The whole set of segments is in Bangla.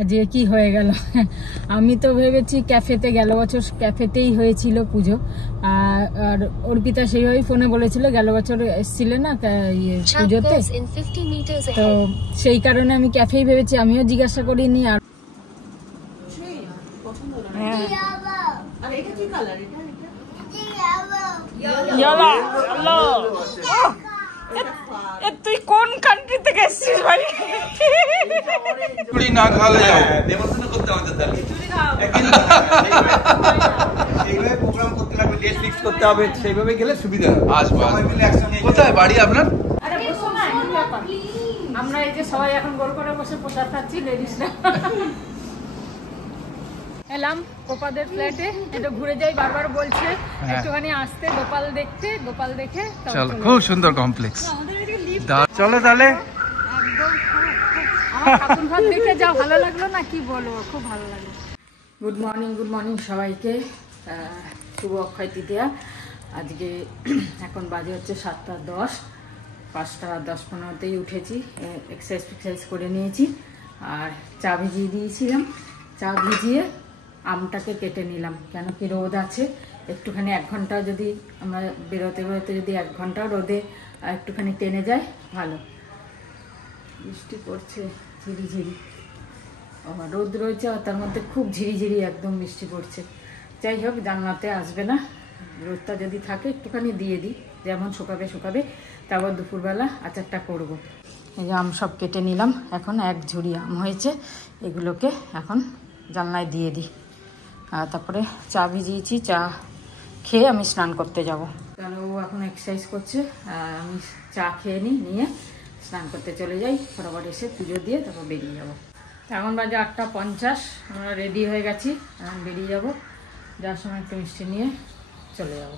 আজকে কি হয়ে গেল। আমি তো ভেবেছি ক্যাফেতে, গেল বছর ক্যাফেতেই হয়েছিল পুজো, আর অর্পিতা সেইভাবেই ফোনে বলেছিল গেল বছর এসেছিলে না পুজোতে, তো সেই কারণে আমি ক্যাফেই ভেবেছি, আমিও জিজ্ঞাসা করিনি। আর তুই কোন কান্ট্রি থেকে এসেছিস ভাই? না খালে যাও দেবস্থান করতে হবে, তাহলে এইভাবে প্রোগ্রাম করতে লাগবে, ডেট ফিক্স করতে হবে, সেইভাবে গেলে সুবিধা হবে। আসবো। কোথায় বাড়ি আপনার? আরে বসো না, আমরা এই যে সবাই এখন গোল করে বসে প্রসাদ খাচ্ছি লেডিসরা। এলাম গোপালদের ফ্ল্যাটে, একটু ঘুরে যাই, বারবার বলছে একটুখানি আসতে গোপাল দেখতে, গোপাল দেখে চলো, খুব সুন্দর কমপ্লেক্স। চলো তাহলে। আমার ঠাকুর ঘর দেখে যাও, ভালো লাগলো না? কি বলবো, খুব ভালো লাগলো। গুড মর্নিং সবাইকে, শুভ অক্ষয় তৃতীয়া। আজকে এখন বাজে হচ্ছে 7:10, 5:10-15তেই উঠেছি, এক্সারসাইজ করে নিয়েছি, আর চা ভিজিয়ে দিয়েছিলাম। চা ভিজিয়ে আমটাকে কেটে নিলাম, কেন কি রোদ আছে, একটুখানি 1 ঘন্টা যদি আমরা বেরোতে যদি 1 ঘন্টা রোদে একটুখানি টেনে যায় ভালো। বৃষ্টি পড়ছে ঝিরিঝিরি, রোদ রয়েছে আর তার মধ্যে খুব ঝিরিঝিরি একদম বৃষ্টি পড়ছে। যাই হোক, জানলাতে আসবে না, রোদটা যদি থাকে একটুখানি দিয়ে দিই, যেমন শুকাবে। তারপর দুপুরবেলা আচারটা করব। এই যে আম সব কেটে নিলাম, এখন 1 ঝুড়ি আম হয়েছে, এগুলোকে এখন জানলায় দিয়ে দিই। আর তারপরে চা ভিজিয়েছি, চা খেয়ে আমি স্নান করতে যাব। কারণ ও এখন এক্সারসাইজ করছে, আমি চা খেয়ে নিয়ে স্নান করতে চলে যাই, ফটাফট এসে পুজো দিয়ে তারপর বেরিয়ে যাব। এখন বাজে 8:50, আমরা রেডি হয়ে গেছি, এখন বেরিয়ে যাব। যাওয়ার সময় একটু মিষ্টি নিয়ে চলে যাব,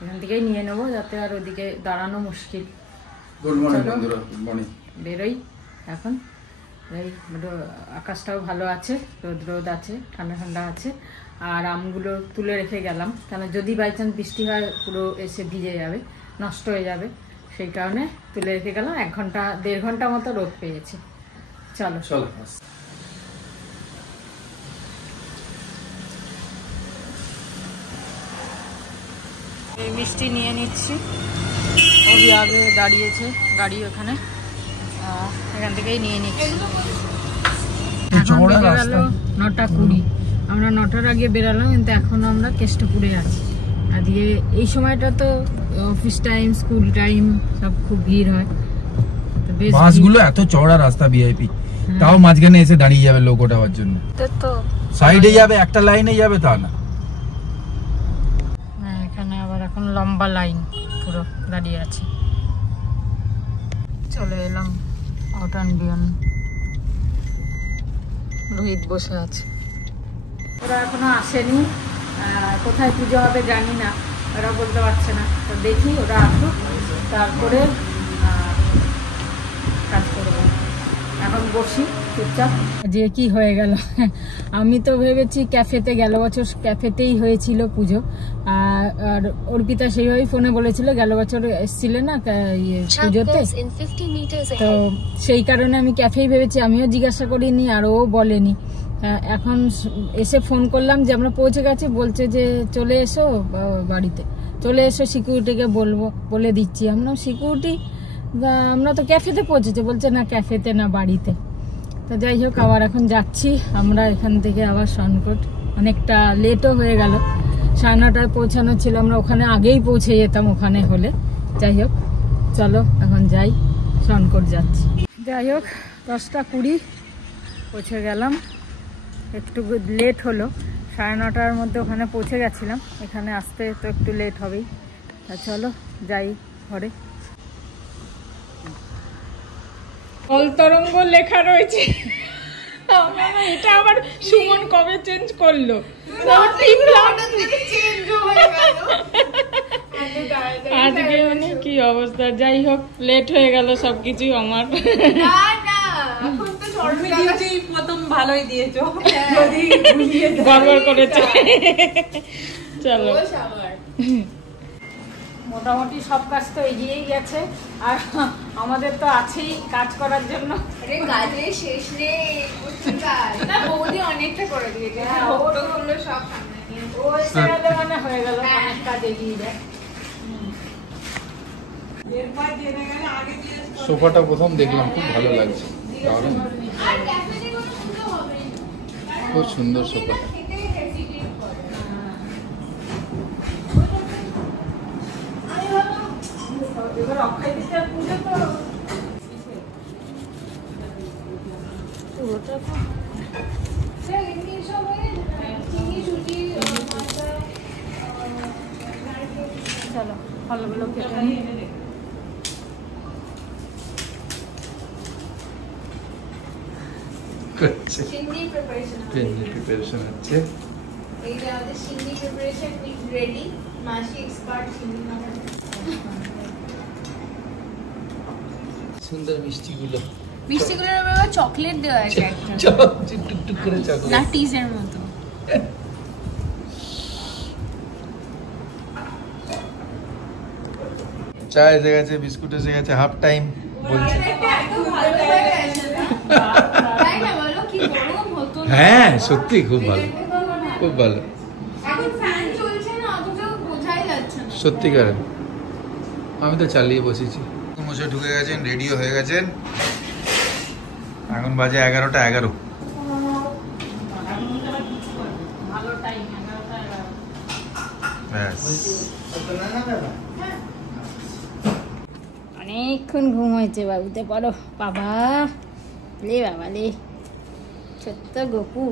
এখান থেকেই নিয়ে নেবো, যাতে আর ওদিকে দাঁড়ানো মুশকিল। বেরোই এখন। এই আকাশটাও ভালো আছে, রোদ আছে, ঠান্ডা আছে। আর আমগুলো তুলে রেখে গেলাম, কেন যদি বাই চান্স বৃষ্টি হয় পুরো এসে ভিজে যাবে, নষ্ট হয়ে যাবে, সেই কারণে তুলে রেখে গেলাম। 1-1.5 ঘন্টা মতো রোদ পেয়েছে। চলো। এই মিষ্টি নিয়ে নিচ্ছি, ওই আগে দাঁড়িয়েছে গাড়ি ওখানে, এখান থেকেই নিয়ে নিচ্ছি। এখন বেজে গেল 9:20, আমরা 9টার আগে বেরালাম, কিন্তু এখনো আমরা কেষ্টপুরে আছি। আজকে এই সময়টা তো অফিস টাইম, স্কুল টাইম, সব খুব ভিড় হয়। বাসগুলো এত চওড়া রাস্তা, ভিআইপি, তাও মাঝখানে এসে দাঁড়িয়ে যাবে লোক ওঠাবার জন্য। তো সাইডে যাবে, একটা লাইনে যাবে তা না, এখানে আবার এখন লম্বা লাইন পুরো দাঁড়িয়ে আছে। চলে এলাম আউটান বিয়ন, রোহিত বসে আছে, ওরা এখনো আসেনি, কোথায় পুজো হবে জানি না, ওরা বলতে পারছে না, তো দেখি ওরা আসুক, তারপরে কাজ করবো। এখন বসি চুপচাপ। যে কি হয়ে গেল, আমি তো ভেবেছি ক্যাফেতে, গেল বছর ক্যাফেতেই হয়েছিল পুজো, আর অর্পিতা সেইভাবেই ফোনে বলেছিল গেল বছর এসেছিলে না পুজোতে, তো সেই কারণে আমি ক্যাফেই ভেবেছি, আমিও জিজ্ঞাসা করিনি আর ও বলেনি। এখন এসে ফোন করলাম যে আমরা পৌঁছে গেছি, বলছে যে চলে এসো বাড়িতে, চলে এসো, সিকিউরিটিকে বলে দিচ্ছি। আমরা সিকিউরিটি, আমরা তো ক্যাফেতে পৌঁছেছি, বলছে না ক্যাফেতে না, বাড়িতে। তো যাই হোক, আবার এখন যাচ্ছি আমরা এখান থেকে আবার সনকট, অনেকটা লেটও হয়ে গেল, 9:30টায় পৌঁছানো ছিল, আমরা ওখানে আগেই পৌঁছে যেতাম ওখানে হলে। যাই হোক, চলো এখন যাই, সনকট যাচ্ছি। যাই হোক, 10:20 পৌঁছে গেলাম, একটু লেট হলো, 9:30টার মধ্যে ওখানে পৌঁছে গেছিলাম, এখানে আসতে তো একটু লেট হবেই। চলো যাই ঘরে। তরঙ্গ লেখা রয়েছে, এটা আবার সুমন কবে চেঞ্জ করলো, আজকে মানে কি অবস্থা। যাই হোক, লেট হয়ে গেল সবকিছুই আমার। ভালোই দিয়েছো, গড়বড় করেছে। চলো, মোটামুটি সব কাজ তো এগিয়েই গেছে, আর আমাদের তো আছেই কাজ করার জন্য, কাজের শেষ নেই, না বৌদি অনেকটা করে দিয়েছে ফটোগুলো সব সামনে নিয়ে ওই জায়গাটা মানে হয়ে গেল অনেক কাজ এগিয়ে যায়। সোফাটা প্রথম দেখলাম, খুব ভালো লাগছে, দারুণ, আর ক্যাফেতে কোনো পুজো হবে খুব সুন্দর সোফাটা। এবার অক্ষয় তৃতীয়ার পুজো তো ওটা তো এমনি সব হয়ে চিনি সুজি চলো ফলগুলো কেটে নিই। করছে চিনি প্রিপারেশন প্রিপারেশন হচ্ছে। এইটা আমাদের চিনি প্রিপারেশন রেডি মাসি এক্সপার্ট চিনি বানাতে সুন্দর মিষ্টিগুলো, মিষ্টিগুলোর উপরে চকলেট দেওয়া আছে একটা টুকটুক করে চকলেট, নাটিজের মতো। চা এসে গেছে, বিস্কুট এসে গেছে, হাফ টাইম বলছে। তাই না বলো কি গরম হতো না হ্যাঁ সত্যি খুব ভালো, খুব ভালো, এখন ফ্যান চলছে না অথচ বোঝাই যাচ্ছে না। সত্যিকার। আমি তো চালিয়ে বসেছি। মশাই ঢুকে গেছেন, রেডিও হয়ে গেছেন, এখন বাজে 11টা 11। ভালো টাইম 11টা ব্যাস অনেকক্ষণ ঘুম হয়েছে বাবুতে পারো বাবা লে বাবা লে ছোট্ট গপু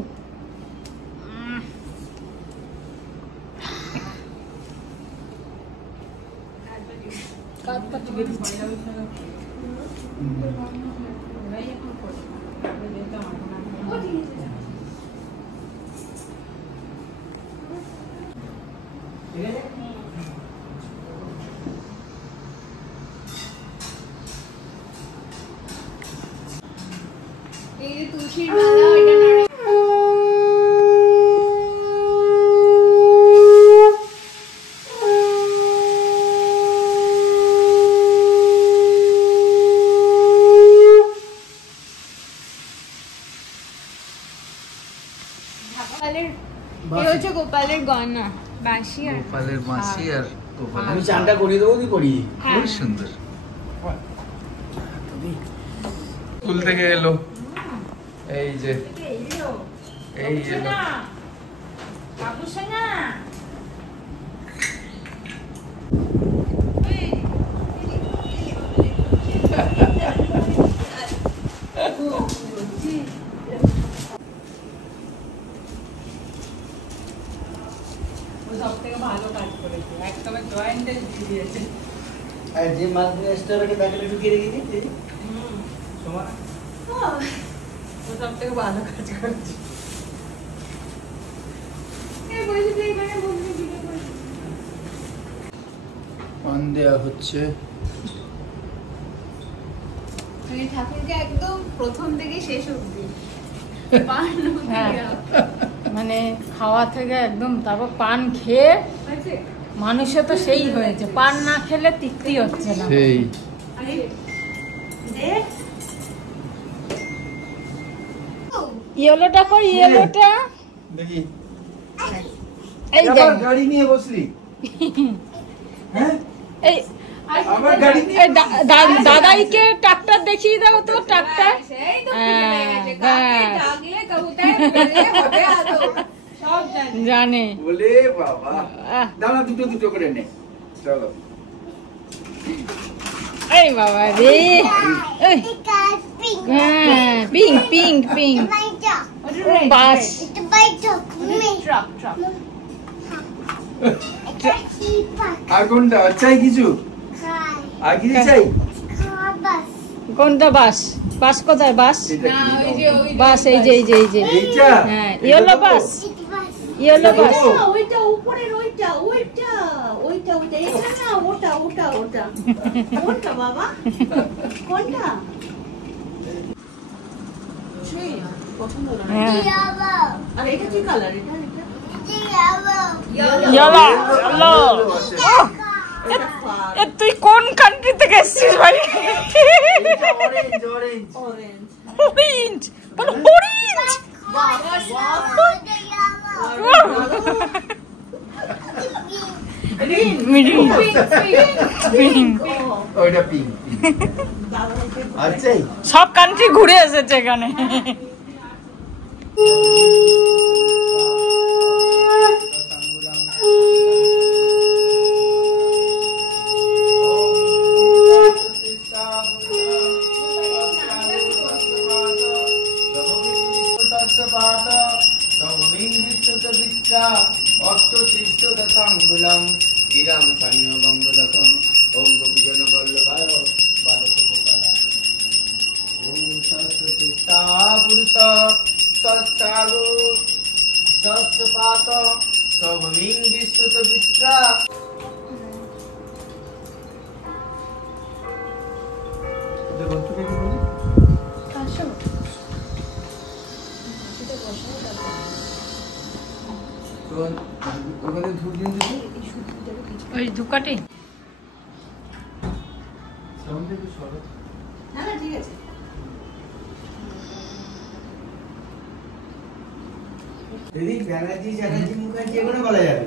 এই যে তুলসীর মালা এটা নাড়া গোপালের গয়না বাঁশি আর গোপালের মাসি আর আমি চানটা করিয়ে দেবো কি করি? খুব সুন্দর। স্কুল থেকে এলো, এই যে এই এলো, বাবু সোনা সবথেকে ভালো কাজ করেছে, একদম জয়েন্টে দিয়ে দিয়েছে। আর যে মাছ নিয়ে আসতে হবে প্যাকেটে ঢুকিয়ে রেখে দিয়েছি। ও সবথেকে ভালো কাজ করেছে। পান দেওয়া হচ্ছে। মানে ঠাকুরকে একদম প্রথম থেকে শেষ অবধি পান হ্যাঁ মানে খাওয়া থেকে একদম, তারপর পান খেয়ে মানুষে তো সেই হয়েছে, পান না খেলে তৃপ্তি হচ্ছে না। সেই ইয়েলোটা কর, ইয়েলোটা দেখি, এই দেখ, গাড়ি নিয়ে বসলি? হ্যাঁ এই আবার গাড়ি নিয়ে এই দাদাইকে ট্রাক্টর দেখিয়ে দাও তো, ট্রাক্টর সেই তো খুঁজে পেয়ে গেছে কাকে ডাকলে কবুতর বেরে হবে আদো সব জানে জানে। বলে বাবা দাঁড়া, দুটো দুটো করে নে, চলো। এই বাবা রে, এই হ্যাঁ pink pink pink bus truck truck আর কোনটা চাই কিছু? আর কিছু চাই? কোনটা বাস? বাস কোথায় বাস? এটা না কি? ওই যে ওই বাস এই যে এই যে এই যে এইটা? হ্যাঁ ইয়েলো বাস, ইয়েলো বাস। ওইটা উপরের ওইটা ওইটা ওইটা ওইটা এটা না ওটা ওটা ওটা কোনটা বাবা কোনটা হ্যাঁ আর এটা কি কালার এটা ইয়েলো ইয়েলো। এ তুই কোন কান্ট্রি থেকে এসেছিস ভাই? অরেঞ্জ অরেঞ্জ অরেঞ্জ অরেঞ্জ, বল অরেঞ্জ। ওইটা পিঙ্ক। আচ্ছা সব কান্ট্রি ঘুরে এসেছে এখানে। ওই ধূপকাঠি না না ঠিক আছে। দিদি ব্যানার্জি চ্যাটার্জি মুখার্জি এগুলো বলা যাবে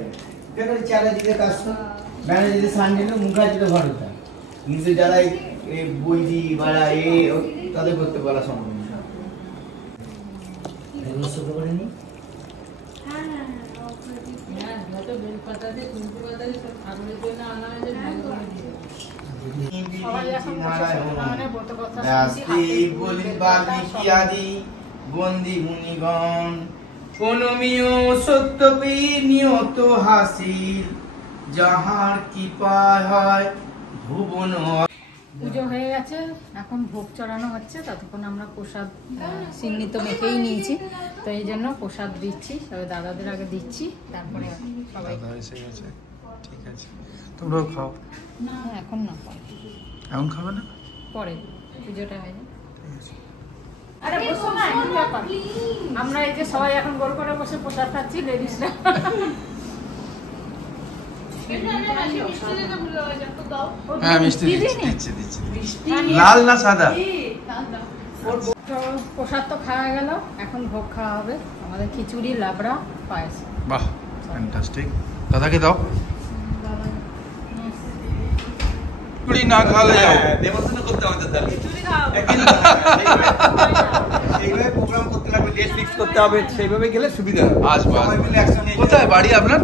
কেন চ্যাটার্জিতে কাজ ব্যানার্জিতে সানডেল মুখার্জিতে ভরতা কিন্তু যারা এই বইজি বা তাদের করতে বলা সম্ভব না। এগুলো শুরু করে নি বন্দি মুনিগণ অনুমিয় সত্যবীর নিয়ত হাসিল যাহার কৃপায় হয় ভুবন। পুজো হয়ে গেছে, এখন ভোগ চড়ানো হচ্ছে। ততক্ষণ আমরা প্রসাদ সিন্নি তো মেখেই নিয়েছি, তো এই জন্য প্রসাদ দিচ্ছি। তবে দাদাদের আগে দিচ্ছি, তারপরে সবাই। ঠিক আছে, তোমরাও খাও। হ্যাঁ এখন না, পরে। এখন খাবে না? পরে পুজোটা হয়ে যায়। আরে বসো না, কি ব্যাপার? আমরা এই যে সবাই এখন গোল করে বসে প্রসাদ খাচ্ছি, লেডিসরা। হ্যাঁ মিষ্টি দিচ্ছি। লাল না সাদা? তো প্রসাদ তো খাওয়া গেল, এখন ভোগ খাওয়া হবে। আমাদের খিচুড়ি, লাবড়া, পায়েস। বাহ, ফ্যান্টাস্টিক। দাদাকে দাও। খিচুড়ি না খাওয়ালে যাও, দেবস্থান করতে হবে তাহলে সেইভাবে প্রোগ্রাম করতে লাগবে, ডেট ফিক্স করতে হবে, সেইভাবে গেলে সুবিধা হবে। আসবো। সবাই মিলে একসঙ্গে। কোথায় বাড়ি আপনার?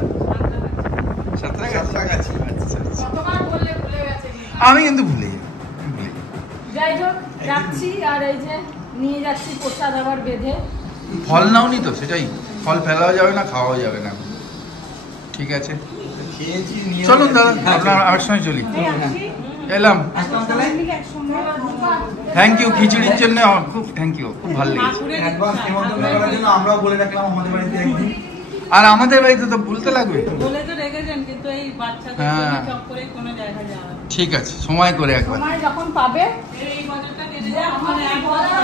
সাঁতরাগাছি। কতবার বললে ভুলে গেছে। আমি কিন্তু ভুলে যাই। যাই হোক, যাচ্ছি। আর এই যে নিয়ে যাচ্ছি প্রসাদ আবার বেঁধে। ফল নাওনি তো, সেটাই। ফল ফেলাও যাবে না, খাওয়াও যাবে না। ঠিক আছে, খেয়েছি নিয়ে চলুন দাদা, আপনার আবার সময় চলি। এলাম। থ্যাংক ইউ খিচুড়ির জন্য, খুব থ্যাংক ইউ, খুব ভালো লেগেছে। অ্যাডভান্স নিমন্ত্রণ করার জন্য আমরাও বলে রাখলাম আমাদের বাড়িতে একদিন। আর আমাদের বাড়িতে তো বলতে লাগবে। বলে তো রেখেছেন, কিন্তু এই বাচ্চাদের হ্যাঁ। চক করে কোনো জায়গায় যাওয়া হয় না। ঠিক আছে, সময় করে একবার। সময় যখন পাবে এই বছরটা কেটে যায়, আমাদের এক বছর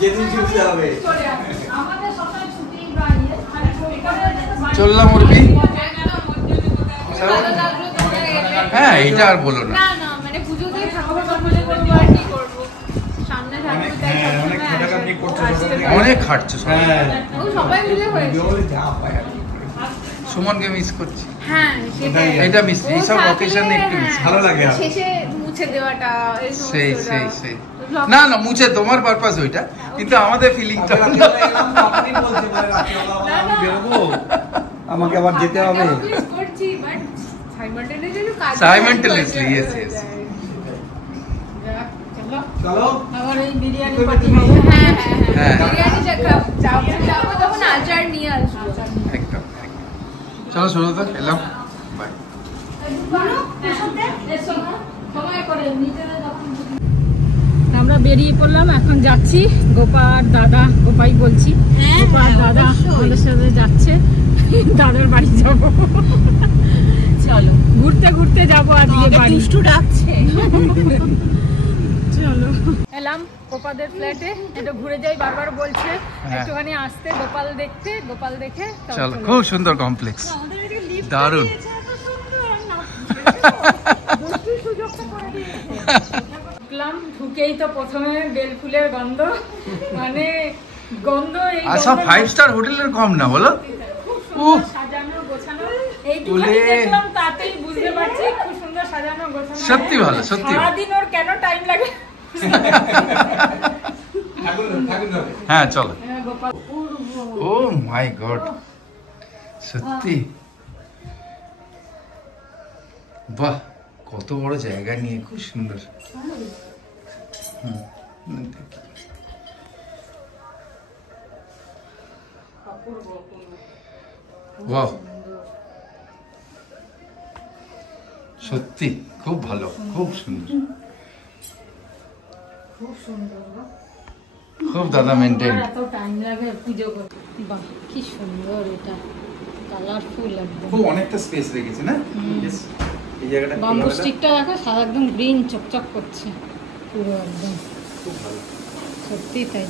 যেদিন সুবিধা হবে। আমাদের সকালে ছুটি বা ইয়ে, মানে চললাম উর্বি। হ্যাঁ, এটা আর বলো না। না না, মানে পুজোতেই ঠাকুর পুজো করবো আর কি করবো, সামনে ঠাকুর তাই সবসময় অনেক খাটছে সবাই। ও সবাই মিলে হয়েছে। যা পায় আর কি। সুমনকে মিস করছি। হ্যাঁ সেটাই। এটা মিস, ও এইসব থাকলে, অকেশনে একটু মিস। হ্যাঁ, ভালো লাগে আর। শেষে মুছে দেওয়াটা এই সেই সমস্তটা। সেই না না, মুছে তোমার পারপাস ওইটা, কিন্তু আমাদের ফিলিংটা আপনি বলছেন বলে রাত্রিবেলা আমি বেরোবো, আমাকে আবার যেতে হবে। আমি miss করছি, but simultaneously কাজ Simultaneously, yes, yes. চলো আবার এই বিরিয়ানি পার্টি হবে। হ্যাঁ হ্যাঁ। বিরিয়ানি যাবো তখন আচার নিয়ে আসবো। একদম। চলো শুরু তো, এলাম। বাই। সময় করে নিজেরা যখন। আমরা বেরিয়ে পড়লাম, এখন যাচ্ছি। গোপা আর দাদা, গোপাই বলছি, গোপা আর দাদা আমাদের সাথে যাচ্ছে। দাদার বাড়ি যাব। চলো ঘুরতে ঘুরতে যাবো আজকে বাড়ি। দুষ্টু ডাকছে। চলো এলাম গোপাদের ফ্ল্যাটে, একটু ঘুরে যাই, বারবার বলছে একটুখানি আসতে, গোপাল দেখতে। গোপাল দেখে তারপর চলো, চলে খুব যাবো। সুন্দর কমপ্লেক্স, আমাদের এদিকে lift দারুণ। দিয়েছে, এত সুন্দর, না, বসতির সুযোগটা করে দিয়েছে। ঢুকলাম, ঢুকেই তো প্রথমে বেলফুলের গন্ধ, মানে গন্ধ এই আর সব গন্ধের 5 স্টার হোটেলের কম না, বলো? খুব সুন্দর সাজানো গোছানো। এইটুখানি দেখলাম তাতেই বুঝতে পারছি খুব সুন্দর সাজানো গোছানো। সত্যি ভালো, সত্যি ভালো। সারাদিন ওর কেন টাইম লাগে? হ্যাঁ চলো। গোপাল ও মাই গড, সত্যি বাহ, কত বড় জায়গা নিয়ে, খুব সুন্দর। বাহ, সত্যি খুব ভালো, খুব সুন্দর, খুব সুন্দর। খুব দাদা মেনটেন। এত টাইম লাগে পুজো করতে। বাহ কি সুন্দর, এটা কালারফুল একদম। খুব অনেকটা স্পেস রেখেছে না এই জায়গাটা। বাম্বু স্টিকটা দেখো, সারা একদম গ্রিন চকচক করছে পুরো একদম, খুব ভালো, সত্যি তাই।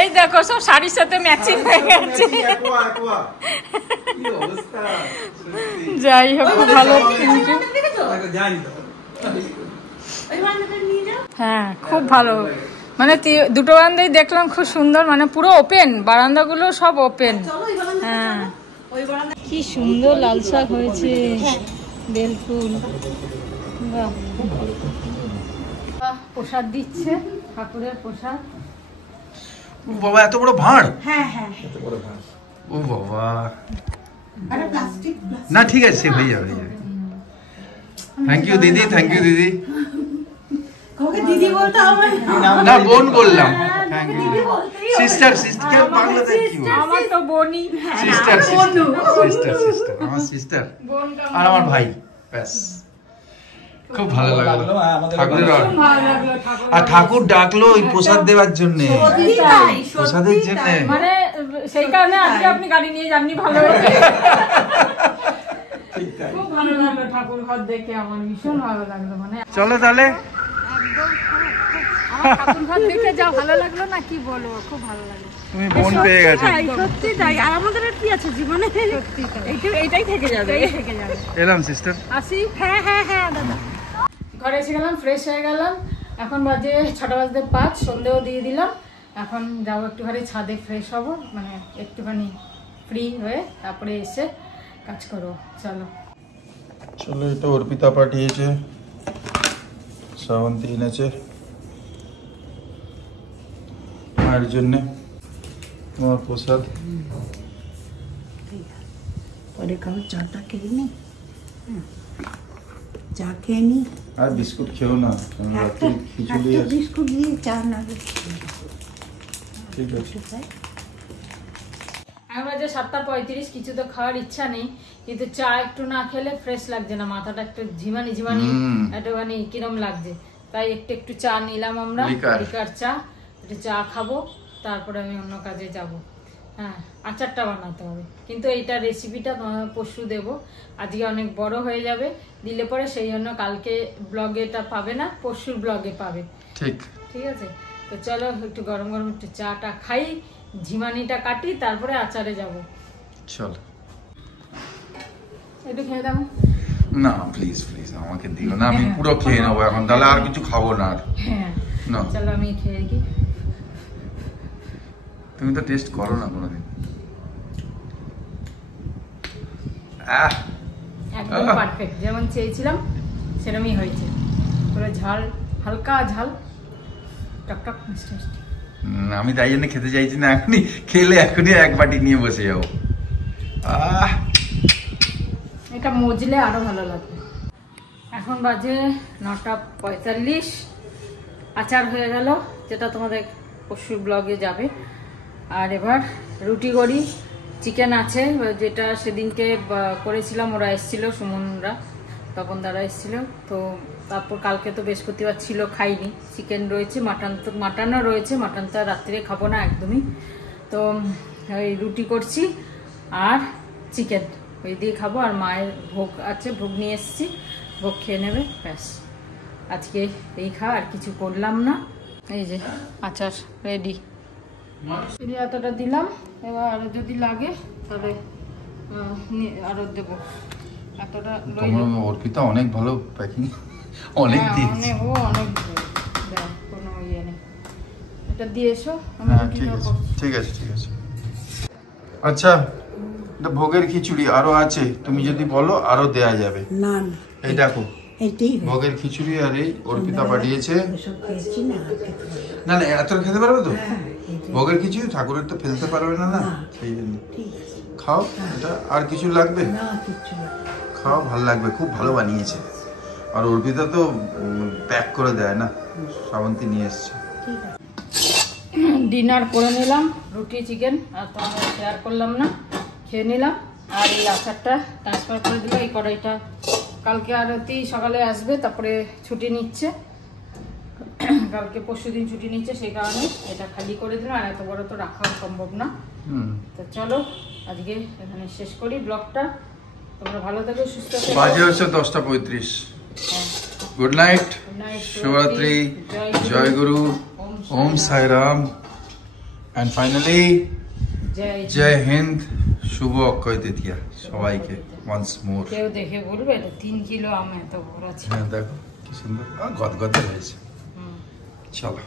এই দেখো সব শাড়ির সাথে ম্যাচিং হয়ে গেছে। যাই হোক খুব ভালো, হ্যাঁ খুব ভালো। মানে দুটো বারান্দাই দেখলাম খুব সুন্দর, মানে পুরো ওপেন, বারান্দাগুলো সব ওপেন। হ্যাঁ কি সুন্দর লাল শাক হয়েছে, বেলফুল। বাহ, প্রসাদ দিচ্ছে, ঠাকুরের প্রসাদ। ও বাবা, এত বড় ভাঁড়! হ্যাঁ হ্যাঁ ও বাবা, আরে প্লাস্টিক না ঠিক আছে, হয়ে যাবে, হয়ে যাবে। থ্যাংক ইউ দিদি, থ্যাংক ইউ দিদি। ওকে দিদি বলতে হবে না বোন বললাম, থ্যাংক ইউ সিস্টার। সিস্টার বাংলাতে কি বলে? আমার তো বোনই, সিস্টার, সিস্টার, সিস্টার, আমার সিস্টার আর আমার ভাই, ব্যাস। খুব ভালো লাগলো ঠাকুরের, ভালো লাগলো ঠাকুর। আর ঠাকুর ডাকলো ওই প্রসাদ দেওয়ার জন্য, প্রসাদের জন্য। মানে সেই কারণে আজকে আপনি গাড়ি নিয়ে যাননি, ভালো হয়েছে। খুব ভালো লাগলো ঠাকুর ঘর দেখে, আমার ভীষণ ভালো লাগলো। মানে চলো তাহলে। আমার ঠাকুর ঘর দেখে যা ভালো লাগলো না কি বলবো, খুব ভালো লাগলো। তুমি বোন পেয়ে গেছো। সত্যি তাই। আর আমাদের আর কি আছে জীবনে, সত্যি তাই, এইটাই থেকে যাবে, থেকে যাবে। এলাম সিস্টার। আসি। হ্যাঁ হ্যাঁ হ্যাঁ দাদা। ঘরে এসে গেলাম, ফ্রেশ হয়ে গেলাম। এখন বাজে 6:05, সন্ধেও দিয়ে দিলাম। এখন যাবো একটুখানি ছাদে, ফ্রেশ হব, মানে একটুখানি ফ্রি হয়ে তারপরে এসে কাজ করবো। চলো চলো, এটা অর্পিতা পাঠিয়েছে, শ্রাবন্তী এনেছে মায়ের জন্যে তোমার প্রসাদ। পরে খাও, চাটা খেয়ে নি, চা খেয়ে নি। আর বিস্কুট খেও না, কারণ রাত্রে খিচুড়ি আছে। বিস্কুট দিয়ে চা না, ঠিক আছে। এখন বাজে 7:35, কিছু তো খাওয়ার ইচ্ছা নেই, কিন্তু চা একটু না খেলে ফ্রেশ লাগছে না, মাথাটা একটু ঝিমানি ঝিমানি একটুখানি কিরম লাগছে। তাই একটু একটু চা নিলাম আমরা, লিকার চা। একটু চা খাবো, তারপরে আমি অন্য কাজে যাব। হ্যাঁ, আচারটা বানাতে হবে, কিন্তু এইটা রেসিপিটা পরশু দেবো। আজকে অনেক বড় হয়ে যাবে, দিলে পরে সেই জন্য কালকে ব্লগে এটা পাবে না, পরশুর ব্লগে পাবে। ঠিক ঠিক আছে, তো চলো একটু গরম গরম একটু চাটা খাই, ঝিমানিটা কাটি, তারপরে আচারে যাব। চলো। একটু খেয়ে দাও। না প্লিজ প্লিজ আমাকে দিও না, আমি পুরো খেয়ে নেবো এখন, তাহলে আর কিছু খাবো না। আর হ্যাঁ না, চলো আমি খেয়ে কি। তুমি তো টেস্ট করো না কোনোদিন। একদম পারফেক্ট, যেমন চেয়েছিলাম সেরকমই হয়েছে। পুরো ঝাল, হালকা ঝাল, টকটক মিষ্টি মিষ্টি। আমি তাই জন্য খেতে চাইছি না, এখনই খেলে এখনই এক বাটি নিয়ে বসে যাবো। এটা মজলে আরো ভালো লাগবে। এখন বাজে 9:45, আচার হয়ে গেল, যেটা তোমাদের পরশুর ব্লগে যাবে। আর এবার রুটি করি, চিকেন আছে, যেটা সেদিনকে করেছিলাম, ওরা এসেছিল, সুমনরা, তখন তারা এসেছিল। তো তারপর কালকে তো বৃহস্পতিবার ছিল, খাইনি। চিকেন রয়েছে, মাটনও রয়েছে, মাটন তো রাত্রে খাবো না একদমই। তো ওই রুটি করছি আর চিকেন ওই দিয়ে খাবো। আর মায়ের ভোগ আছে, ভোগ নিয়ে এসেছি, ভোগ খেয়ে নেবে, ব্যাস। আজকে এই খাওয়া, আর কিছু করলাম না। এই যে আচার রেডি, এতটা দিলাম। এবার আরো যদি লাগে তাহলে আরো দেবো। এতটা অর্পিতা অনেক ভালো প্যাকিং, অনেক দিয়েছে। অনেক কোনো ইয়ে নেই। এটা দিয়ে এসো, আমি হ্যাঁ রুটিটা ঠিক আছে করছি। ঠিক আছে ঠিক আছে। আচ্ছা, এটা ভোগের খিচুড়ি আরো আছে, তুমি যদি বলো আরো দেয়া যাবে। না না, এই দেখো এটাই হয়েছে। ভোগের খিচুড়ি আর এই অর্পিতা পাঠিয়েছে। এসব খেয়েছি না, আর খেতে পারি না। না না, এত খেতে পারবে তো? হ্যাঁ, এটাই। ভোগের খিচুড়ি ঠাকুরের তো ফেলতে পারবে না, না না। সেই জন্য ঠিক আছে। খাও। এটা আর কিছু লাগবে? না, কিচ্ছু না। খাও, ভালো লাগবে, খুব ভালো বানিয়েছে। আর অর্পিতা তো প্যাক করে দেয় না, শ্রাবন্তী নিয়ে এসছে। ঠিক আছে। ডিনার করে নিলাম, রুটি চিকেন, আর তোমার শেয়ার করলাম না, খেয়ে নিলাম। আর এই আচারটা ট্রান্সফার করে দিল। এই কড়াইটা কালকে আরতি সকালে আসবে, তারপরে ছুটি নিচ্ছে, কালকে পরশুদিন ছুটি নিচ্ছে, সেই কারণে এটা খালি করে দিলাম। আর এত বড় তো রাখাও সম্ভব না। তো চলো আজকে এখানে শেষ করি ব্লগটা। তোমরা ভালো থাকো, সুস্থ থাকো। বাজে হচ্ছে 10:35। হ্যাঁ, good night, good night, Shivaratri, জয় জয় গুরু, ওম সাইরাম, অ্যান্ড ফাইনালি জয় জয় হিন্দ, শুভ অক্ষয় তৃতীয়া সবাইকে ওয়ান্স মোর। কেউ দেখে বলবে এটা 3 কিলো আম এত বড় আছে। হ্যাঁ দেখো কি সুন্দর, গদগদে হয়েছে। চলো।